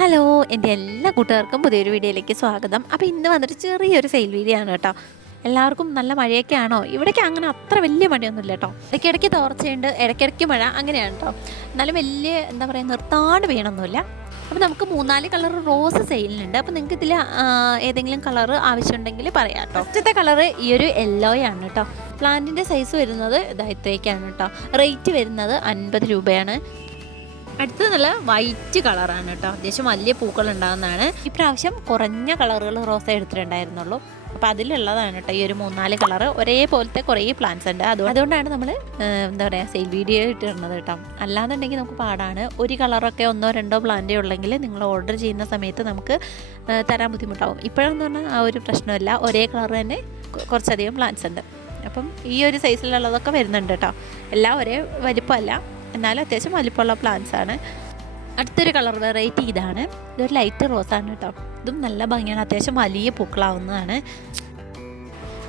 Hello എന്റെ എല്ലാ കൂട്ടുകാർക്കും പുതിയൊരു വീഡിയോയിലേക്ക് സ്വാഗതം. അപ്പോൾ ഇന്ന് വന്നിട്ട് ചെറിയൊരു സെയിൽ വീഡിയോ ആണ് കേട്ടോ. എല്ലാവർക്കും നല്ല മഴയൊക്കെ ആണോ? ഇവിടേക്ക് അങ്ങനെ അത്ര വലിയ മഴയൊന്നുമില്ല കേട്ടോ. ഇടയ്ക്കിടയ്ക്ക് തോർച്ചയുണ്ട് ഇടയ്ക്കിടയ്ക്ക് മഴ അങ്ങനെയാണ് കേട്ടോ. എന്നാലും വലിയ എന്താ പറയുക നിർത്താണ്ട് വീണൊന്നുമില്ല അപ്പോൾ നമുക്ക് മൂന്നാൽ കളർ റോസ് സെയിലിനുണ്ട്. അപ്പോൾ നിങ്ങൾക്ക് ഇതിൽ ഏതെങ്കിലും കളർ ആവശ്യമുണ്ടെങ്കിൽ പറയാം കേട്ടോ. ഫസ്റ്റത്തെ കളർ ഈ ഒരു ആണ് കേട്ടോ. പ്ലാന്റിന്റെ സൈസ് വരുന്നത് ഇതായത്തേക്കാണ് കേട്ടോ. റേറ്റ് വരുന്നത് അൻപത് രൂപയാണ്. അടുത്തത് നല്ല വൈറ്റ് കളറാണ് കേട്ടോ. അത്യാവശ്യം വലിയ പൂക്കൾ ഉണ്ടാകുന്നതാണ് ഇപ്രാവശ്യം കുറഞ്ഞ കളറുകൾ റോസ എടുത്തിട്ടുണ്ടായിരുന്നുള്ളൂ. അപ്പോൾ അതിലുള്ളതാണ് കേട്ടോ ഈ ഒരു മൂന്നാൽ കളർ ഒരേപോലത്തെ കുറേ പ്ലാന്റ്സ് ഉണ്ട്. അതുകൊണ്ട് അതുകൊണ്ടാണ് നമ്മൾ എന്താ പറയുക സെയിൽ വീഡിയോ ഇട്ടിരുന്നത് കേട്ടോ. അല്ലാന്നുണ്ടെങ്കിൽ നമുക്ക് പാടാണ്. ഒരു കളറൊക്കെ ഒന്നോ രണ്ടോ പ്ലാന്റേ ഉള്ളെങ്കിൽ നിങ്ങൾ ഓർഡർ ചെയ്യുന്ന സമയത്ത് നമുക്ക് തരാൻ ബുദ്ധിമുട്ടാവും. ഇപ്പോഴെന്ന് പറഞ്ഞാൽ ആ ഒരു പ്രശ്നമില്ല. ഒരേ കളർ തന്നെ കുറച്ചധികം പ്ലാന്റ്സ് ഉണ്ട്. അപ്പം ഈ ഒരു സൈസിലുള്ളതൊക്കെ വരുന്നുണ്ട് കേട്ടോ. എല്ലാം ഒരേ വലിപ്പമല്ല. എന്നാലും അത്യാവശ്യം വലിപ്പമുള്ള പ്ലാന്റ്സ് ആണ്. അടുത്തൊരു കളർ വെറൈറ്റി ഇതാണ്. ഇതൊരു ലൈറ്റ് റോസാണ് കേട്ടോ ഇതും നല്ല ഭംഗിയാണ്. അത്യാവശ്യം വലിയ പൂക്കളാവുന്നതാണ്.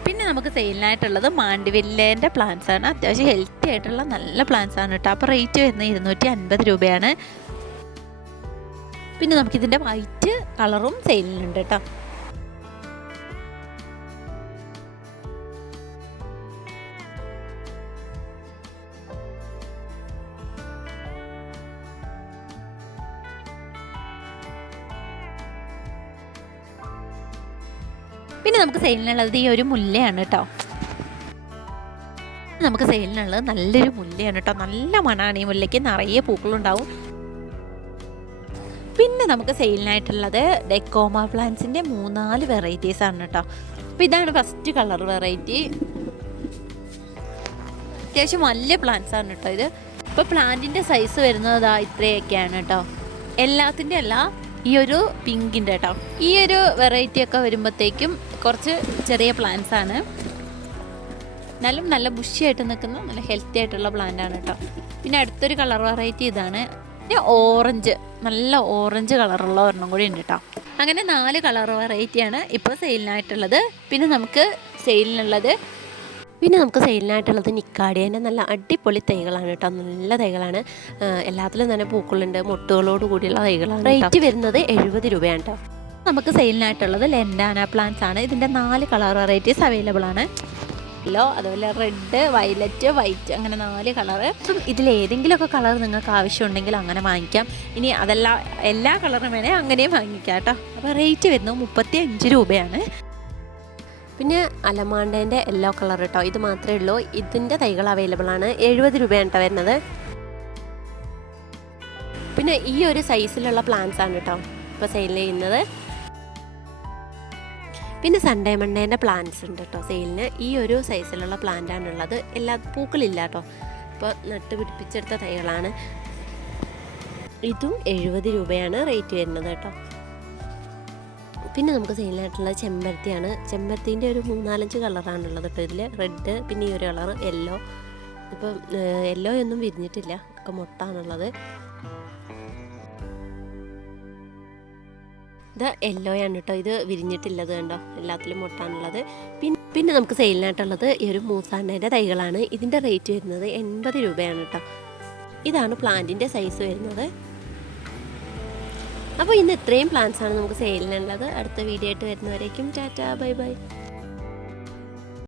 പിന്നെ നമുക്ക് സെയിലിനായിട്ടുള്ളത് മാണ്ടിവില്ലേന്റെ പ്ലാന്റ്സ് ആണ്. അത്യാവശ്യം ഹെൽത്തി ആയിട്ടുള്ള നല്ല പ്ലാന്റ്സ് ആണ് കേട്ടോ അപ്പോൾ റേറ്റ് വരുന്നത് ഇരുന്നൂറ്റി അൻപത് രൂപയാണ്. പിന്നെ നമുക്കിതിന്റെ വൈറ്റ് കളറും സെയിലിനുണ്ട് കേട്ടോ പിന്നെ നമുക്ക് സെയിലിനുള്ളത് ഈ ഒരു മുല്ലയാണ് കേട്ടോ നമുക്ക് സെയിലിനുള്ളത് നല്ലൊരു മുല്ലയാണ് കേട്ടോ നല്ല മണമാണ് ഈ മുല്ലയ്ക്ക്. നിറയെ പൂക്കളുണ്ടാവും. പിന്നെ നമുക്ക് സെയിലിനായിട്ടുള്ളത് ഡെക്കോമ പ്ലാന്റ്സിന്റെ മൂന്നാൽ വെറൈറ്റീസ് ആണ് കേട്ടോ അപ്പോൾ ഇതാണ് ഫസ്റ്റ് കളർ വെറൈറ്റി. അത്യാവശ്യം വലിയ പ്ലാന്റ്സ് ആണ് കേട്ടോ ഇത്. ഇപ്പോൾ പ്ലാന്റിന്റെ സൈസ് വരുന്നത് ഇത്രയൊക്കെയാണ് കേട്ടോ എല്ലാത്തിന്റെ അല്ല ഈ ഒരു പിങ്കിന്റെ കേട്ടോ. ഈ ഒരു വെറൈറ്റി ഒക്കെ വരുമ്പോഴത്തേക്കും കുറച്ച് ചെറിയ പ്ലാന്റ്സ് ആണ്. എന്നാലും നല്ല ബുഷിയായിട്ട് നിൽക്കുന്ന നല്ല ഹെൽത്തി ആയിട്ടുള്ള പ്ലാന്റ് ആണ് കേട്ടോ. പിന്നെ അടുത്തൊരു കളർ വെറൈറ്റി ഇതാണ്. പിന്നെ ഓറഞ്ച് നല്ല ഓറഞ്ച് കളറുള്ള ഒരെണ്ണം കൂടി ഉണ്ട് കേട്ടോ. അങ്ങനെ നാല് കളർ വെറൈറ്റിയാണ് ഇപ്പോൾ സെയിലിനായിട്ടുള്ളത് പിന്നെ നമുക്ക് സെയിലിനുള്ളത് പിന്നെ നമുക്ക് സെയിലിനായിട്ടുള്ളത് നിക്കാടിയേന്റെ നല്ല അടിപൊളി തൈകളാണ് കേട്ടോ. നല്ല തൈകളാണ്. എല്ലാത്തിലും തന്നെ പൂക്കളുണ്ട്. മുട്ടുകളോട് കൂടിയുള്ള തൈകളാണ് റേറ്റ് വരുന്നത് എഴുപത് രൂപയാണ് കേട്ടോ. നമുക്ക് സെയിലിനായിട്ടുള്ളത് ലെൻഡാന പ്ലാന്റ്സ് ആണ്. ഇതിന്റെ നാല് കളർ വെറൈറ്റീസ് അവൈലബിൾ ആണ്. യെല്ലോ അതുപോലെ റെഡ് വയലറ്റ് വൈറ്റ് അങ്ങനെ നാല് കളറ്. ഇതിൽ ഏതെങ്കിലുമൊക്കെ കളർ നിങ്ങൾക്ക് ആവശ്യമുണ്ടെങ്കിൽ അങ്ങനെ വാങ്ങിക്കാം. ഇനി അതെല്ലാം എല്ലാ കളറും വേണേൽ അങ്ങനെയും വാങ്ങിക്കാം കേട്ടോ. അപ്പോൾ റേറ്റ് വരുന്നത് മുപ്പത്തി അഞ്ച് രൂപയാണ്. പിന്നെ അലമാണ്ടേന്റെ യെല്ലോ കളർ കേട്ടോ ഇത് മാത്രമേ ഉള്ളൂ. ഇതിന്റെ തൈകൾ അവൈലബിൾ ആണ്. എഴുപത് രൂപയാണ് കേട്ടോ വരുന്നത്. പിന്നെ ഈ ഒരു സൈസിലുള്ള പ്ലാന്റ്സ് ആണ് കേട്ടോ ഇപ്പോൾ സെയിൽ ചെയ്യുന്നത്. പിന്നെ സൺഡേ മൺഡേന്റെ പ്ലാന്റ്സ് ഉണ്ട് കേട്ടോ സെയിലിന് ഈ ഒരു സൈസിലുള്ള പ്ലാന്റ് ആണുള്ളത് എല്ലാ പൂക്കളില്ല കേട്ടോ ഇപ്പോൾ നട്ട് പിടിപ്പിച്ചെടുത്ത തൈകളാണ്. ഇതും എഴുപത് രൂപയാണ് റേറ്റ് വരുന്നത് കേട്ടോ പിന്നെ നമുക്ക് സെയിലായിട്ടുള്ളത് ചെമ്പരത്തിയാണ്. ചെമ്പരത്തിന്റെ ഒരു മൂന്നാലഞ്ച് കളറാണുള്ളത് കേട്ടോ ഇതിൽ റെഡ് പിന്നെ ഈ ഒരു കളർ യെല്ലോ ഇപ്പം യെല്ലോ ഒന്നും വിരിഞ്ഞിട്ടില്ല. ഒക്കെ മൊട്ടാണുള്ളത്. ഇത് ആണ് കേട്ടോ. ഇത് വിരിഞ്ഞിട്ടില്ലത് കണ്ടോ? എല്ലാത്തിലും മൊട്ടാണുള്ളത്. പിന്നെ പിന്നെ നമുക്ക് സെയിലിനായിട്ടുള്ളത് ഈ ഒരു മൂസാണ്ടേന്റെ തൈകളാണ്. ഇതിന്റെ റേറ്റ് വരുന്നത് എൺപത് രൂപയാണ് കേട്ടോ. ഇതാണ് പ്ലാന്റിന്റെ സൈസ് വരുന്നത്. അപ്പോൾ ഇന്ന് ഇത്രയും ആണ് നമുക്ക് സെയിലിനുള്ളത് അടുത്ത വീഡിയോ ആയിട്ട് വരുന്നവരേക്കും ടാറ്റാ ബൈ ബൈ.